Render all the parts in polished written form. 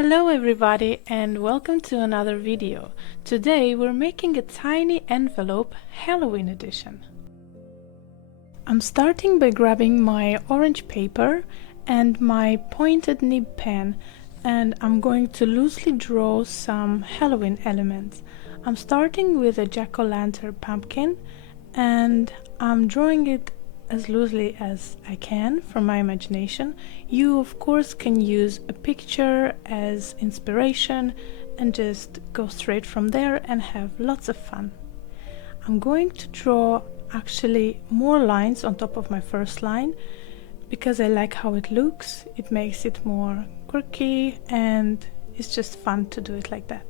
Hello everybody and welcome to another video. Today we're making a tiny envelope Halloween edition. I'm starting by grabbing my orange paper and my pointed nib pen, and I'm going to loosely draw some Halloween elements. I'm starting with a jack-o'-lantern pumpkin and I'm drawing it as loosely as I can from my imagination. You of course can use a picture as inspiration and just go straight from there and have lots of fun. I'm going to draw actually more lines on top of my first line because I like how it looks. It makes it more quirky and it's just fun to do it like that.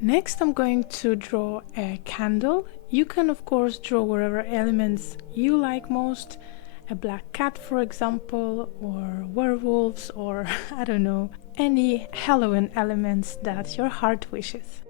Next I'm going to draw a candle. You can of course draw whatever elements you like most, a black cat for example, or werewolves, or I don't know, any Halloween elements that your heart wishes.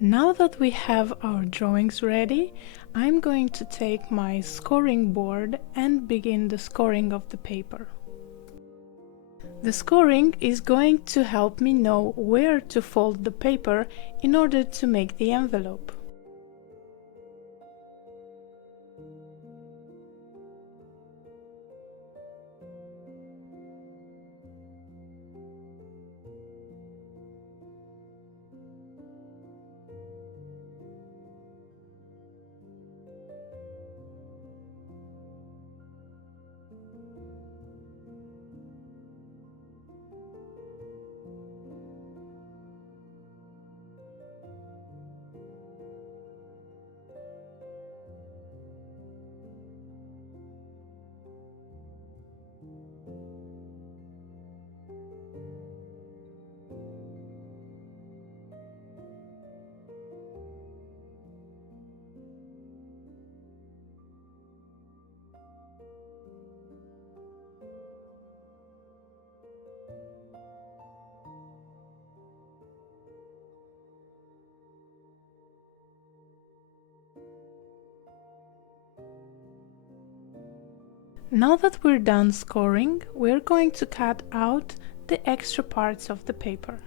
Now that we have our drawings ready, I'm going to take my scoring board and begin the scoring of the paper. The scoring is going to help me know where to fold the paper in order to make the envelope. Now that we're done scoring, we're going to cut out the extra parts of the paper.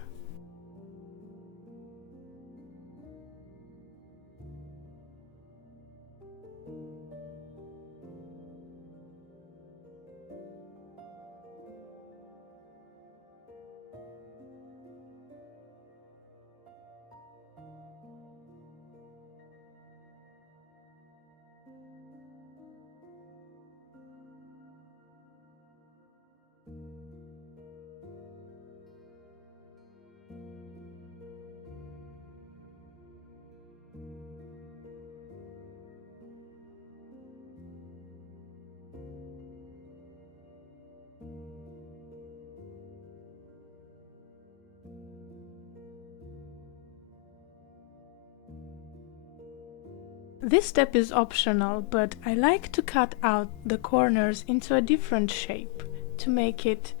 This step is optional, but I like to cut out the corners into a different shape to make it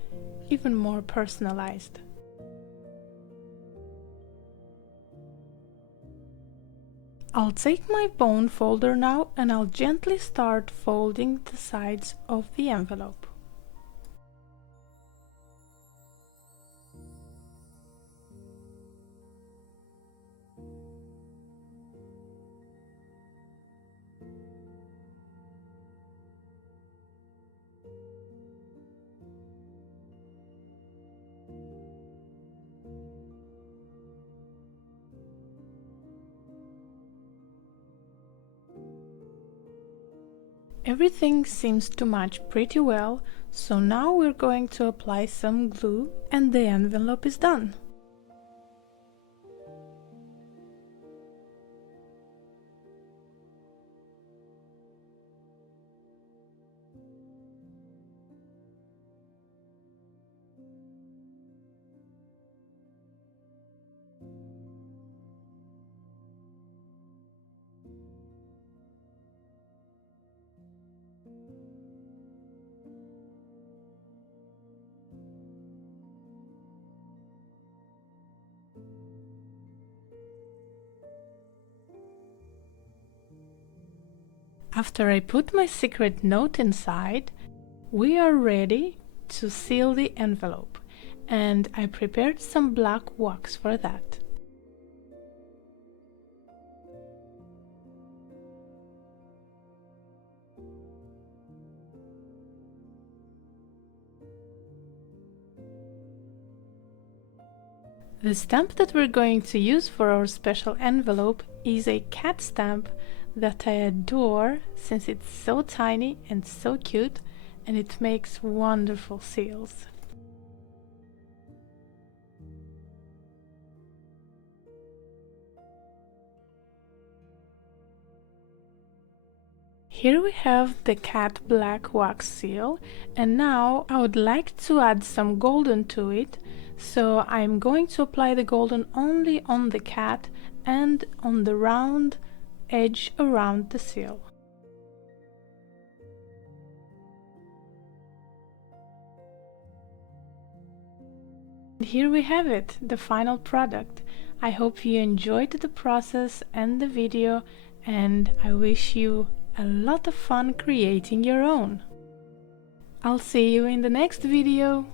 even more personalized. I'll take my bone folder now and I'll gently start folding the sides of the envelope. Everything seems to match pretty well, So now we're going to apply some glue and the envelope is done. After I put my secret note inside, we are ready to seal the envelope, and I prepared some black wax for that. The stamp that we're going to use for our special envelope is a cat stamp that I adore since it's so tiny and so cute, and it makes wonderful seals. Here we have the cat black wax seal, and now I would like to add some golden to it, so I'm going to apply the golden only on the cat and on the round edge around the seal. And here we have it, the final product. I hope you enjoyed the process and the video, and I wish you a lot of fun creating your own. I'll see you in the next video.